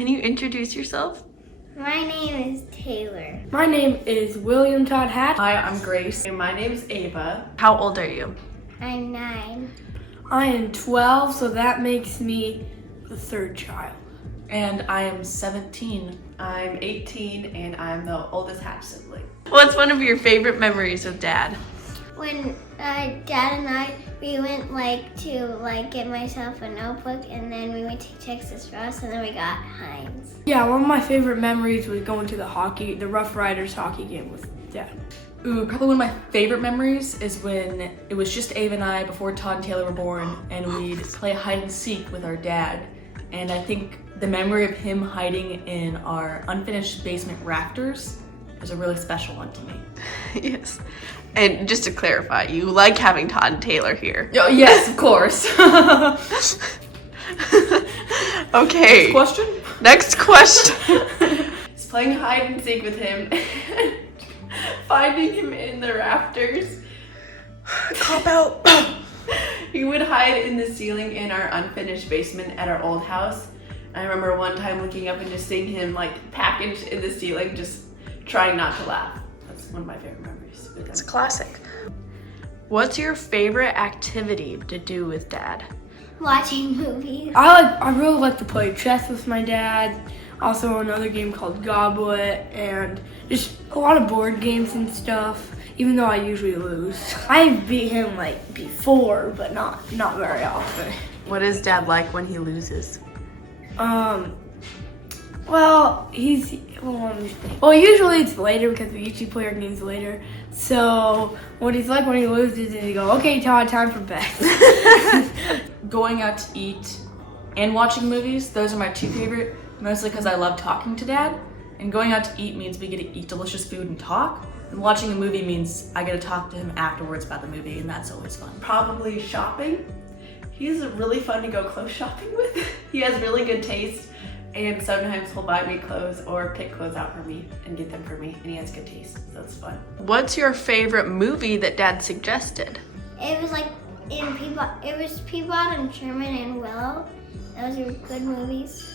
can you introduce yourself? My name is Taylor. My name is William Todd Hatch. Hi, I'm Grace. And my name's Ava. How old are you? I'm 9. I am 12, so that makes me the third child. And I am 17. I'm 18, and I'm the oldest Hatch sibling. What's one of your favorite memories with Dad? When Dad and I, we went to get myself a notebook, and then we went to Texas Roast, and then we got Heinz. Yeah, one of my favorite memories was going to the Rough Riders hockey game with Dad. Ooh, probably one of my favorite memories is when it was just Ava and I before Todd and Taylor were born, and we'd play hide and seek with our dad. And I think the memory of him hiding in our unfinished basement rafters is a really special one to me. Yes. And just to clarify, you like having Todd and Taylor here. Oh, yes, of course. Okay. Next question? Next question. Just playing hide and seek with him, finding him in the rafters. Cop out. He would hide in the ceiling in our unfinished basement at our old house. I remember one time looking up and just seeing him packaged in the ceiling, just trying not to laugh. That's one of my favorite memories with him. It's classic. What's your favorite activity to do with Dad? Watching movies. I really like to play chess with my dad. Also another game called Goblet, and just a lot of board games and stuff. Even though I usually lose. I've beat him before, but not very often. What is Dad like when he loses? Well, usually it's later because we usually play our games later. So what he's like when he loses is he go, okay, Todd, time for bed. Going out to eat and watching movies, those are my two favorite, mostly because I love talking to Dad. And going out to eat means we get to eat delicious food and talk. And watching a movie means I get to talk to him afterwards about the movie, and that's always fun. Probably shopping. He's really fun to go clothes shopping with. He has really good taste, and sometimes he'll buy me clothes or pick clothes out for me and get them for me, and he has good taste, so it's fun. What's your favorite movie that Dad suggested? It was Peabody and Sherman and Willow. Those are good movies.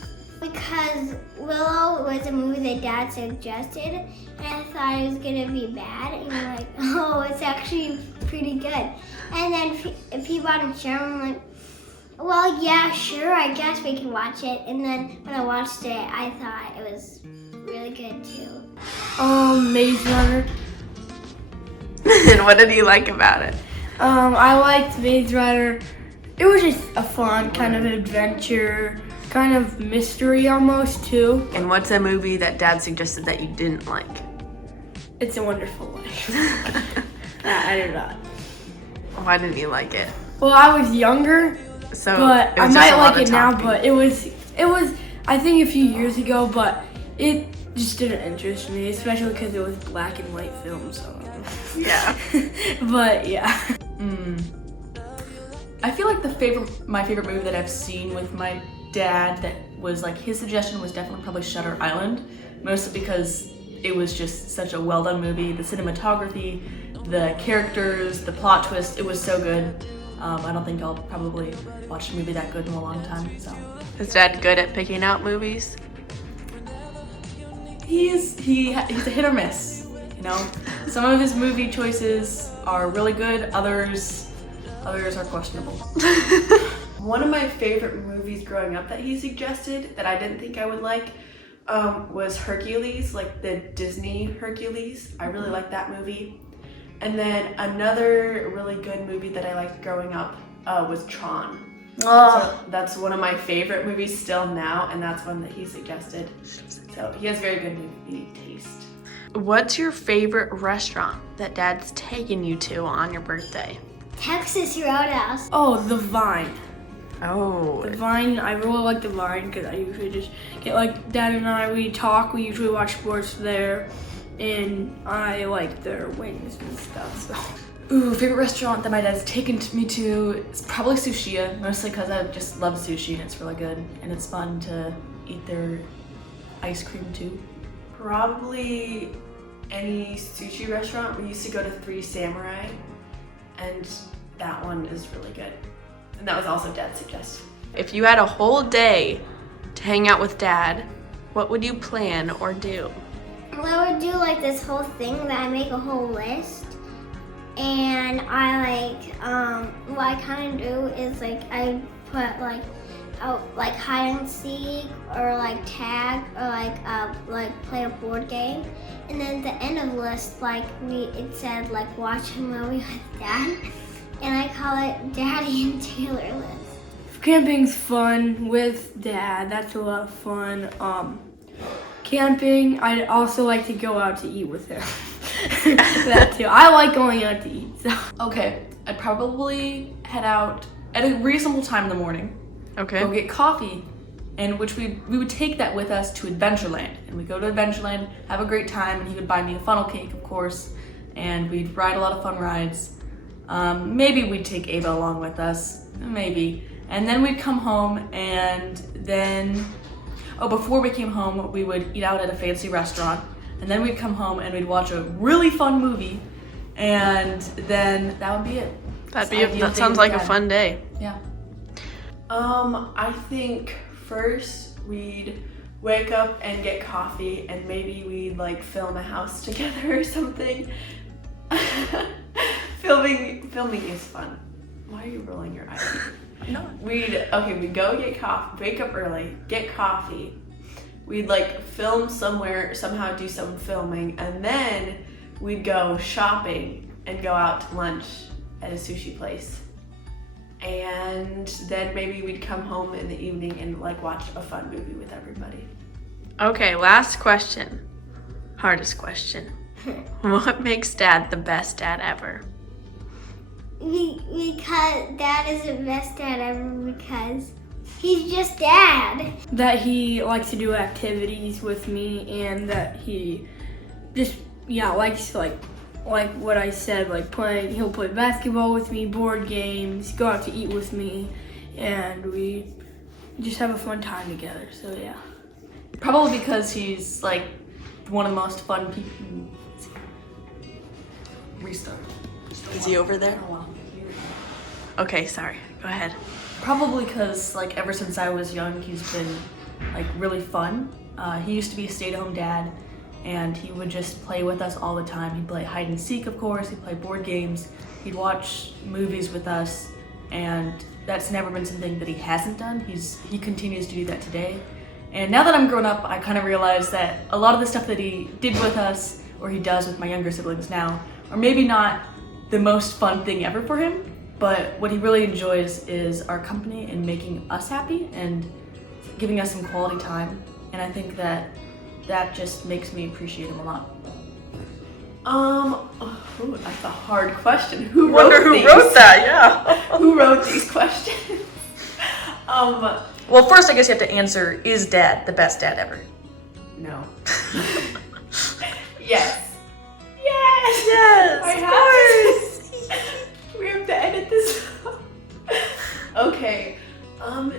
Because Willow was a movie that Dad suggested, and I thought it was gonna be bad, and you're like, oh, it's actually pretty good. And then Peabody and Sherman were like, well, yeah, sure, I guess we can watch it. And then when I watched it, I thought it was really good too. Maze Runner. And what did you like about it? I liked Maze Runner. It was just a fun kind of adventure, kind of mystery almost too. And what's a movie that Dad suggested that you didn't like? It's a Wonderful Life. I did not. Why didn't you like it? Well, I was younger, So but it I was just might a lot like of it now. talking. But it was I think a few years ago, but it just didn't interest me, especially because it was black and white film. So Yeah. but yeah. I feel like my favorite movie that I've seen with my dad that was his suggestion was definitely probably Shutter Island, mostly because it was just such a well done movie. The cinematography, the characters, the plot twist, it was so good. I don't think I'll probably watch a movie that good in a long time. So Is Dad good at picking out movies? he's a hit or miss. Some of his movie choices are really good. Others are questionable. One of my favorite movies growing up that he suggested that I didn't think I would like was Hercules, the Disney Hercules. I really liked that movie. And then another really good movie that I liked growing up was Tron. So that's one of my favorite movies still now, and that's one that he suggested. So he has very good movie taste. What's your favorite restaurant that Dad's taken you to on your birthday? Texas Roadhouse. Oh, The Vine. Oh. The Vine, I really like The Vine because I usually just get Dad and I, we talk, we usually watch sports there, and I like their wings and stuff, so. Ooh, favorite restaurant that my dad's taken me to is probably Sushi, mostly because I just love sushi and it's really good, and it's fun to eat their ice cream too. Probably any sushi restaurant. We used to go to Three Samurai, and that one is really good. And that was also Dad's suggestion. If you had a whole day to hang out with Dad, what would you plan or do? Well, I would do like this whole thing that I make a whole list, and I what I kind of do is like I put like hide and seek or like tag or like play a board game, and then at the end of the list it said like watch a movie with Dad, and I call it Daddy and Taylor list. Camping's fun with Dad. That's a lot of fun. Camping, I'd also like to go out to eat with him. That too. I like going out to eat. So. Okay, I'd probably head out at a reasonable time in the morning. Okay. Go get coffee, and which we would take that with us to Adventureland. And we'd go to Adventureland, have a great time, and he would buy me a funnel cake, of course, and we'd ride a lot of fun rides. Maybe we'd take Ava along with us, maybe. And then we'd come home, and then, before we came home, we would eat out at a fancy restaurant, and then we'd come home and we'd watch a really fun movie, and then that would be it. That sounds like a fun day. Yeah. I think first we'd wake up and get coffee, and maybe we'd like film a house together or something. Filming is fun. Why are you rolling your eyes? No. We'd go get coffee, wake up early, get coffee. We'd like film somewhere, somehow do some filming, and then we'd go shopping and go out to lunch at a sushi place. And then maybe we'd come home in the evening and like watch a fun movie with everybody. Okay, last question. Hardest question. What makes Dad the best dad ever? Because Dad is the best dad ever because he's just Dad. That he likes to do activities with me, and that he just likes like what I said, he'll play basketball with me, board games, go out to eat with me, and we just have a fun time together. So yeah. Probably because he's like one of the most fun people. Restart. Is he over there? Okay, sorry. Go ahead. Probably because like ever since I was young, he's been like really fun. He used to be a stay-at-home dad, and he would just play with us all the time. He'd play hide and seek, of course. He'd play board games. He'd watch movies with us, and that's never been something that he hasn't done. He continues to do that today. And now that I'm grown up, I kind of realize that a lot of the stuff that he did with us, or he does with my younger siblings now, are maybe not the most fun thing ever for him, but what he really enjoys is our company and making us happy and giving us some quality time. And I think that just makes me appreciate him a lot. That's a hard question. Who wrote that? Yeah. Who wrote these questions? Well, first I guess you have to answer, is Dad the best dad ever? No. Yes. Yes, of course. We have to edit this. Okay.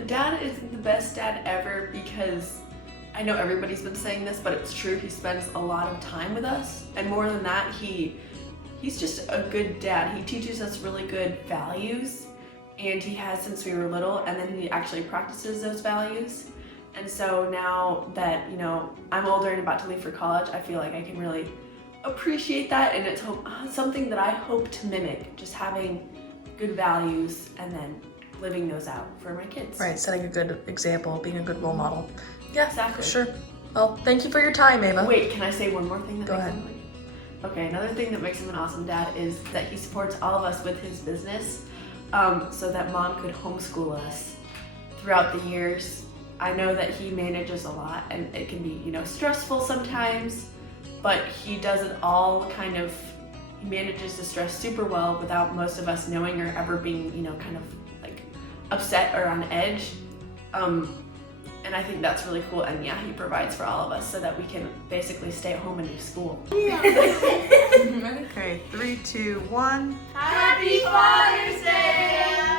Dad is the best dad ever because I know everybody's been saying this, but it's true. He spends a lot of time with us, and more than that, he's just a good dad. He teaches us really good values, and he has since we were little, and then he actually practices those values. And so now that, I'm older and about to leave for college, I feel like I can really appreciate that, and it's something that I hope to mimic, just having good values and then living those out for my kids. Right, setting a good example, being a good role model. Yeah, Exactly. sure. Well, thank you for your time, Ava. Wait, can I say one more thing that Go makes ahead. him Okay, another thing that makes him an awesome dad is that he supports all of us with his business, so that Mom could homeschool us throughout the years. I know that he manages a lot, and it can be, stressful sometimes, but he does it all he manages the stress super well without most of us knowing or ever being, kind of like upset or on edge. And I think that's really cool, and he provides for all of us so that we can basically stay at home and do school. Okay, 3, 2, 1. Happy Father's Day!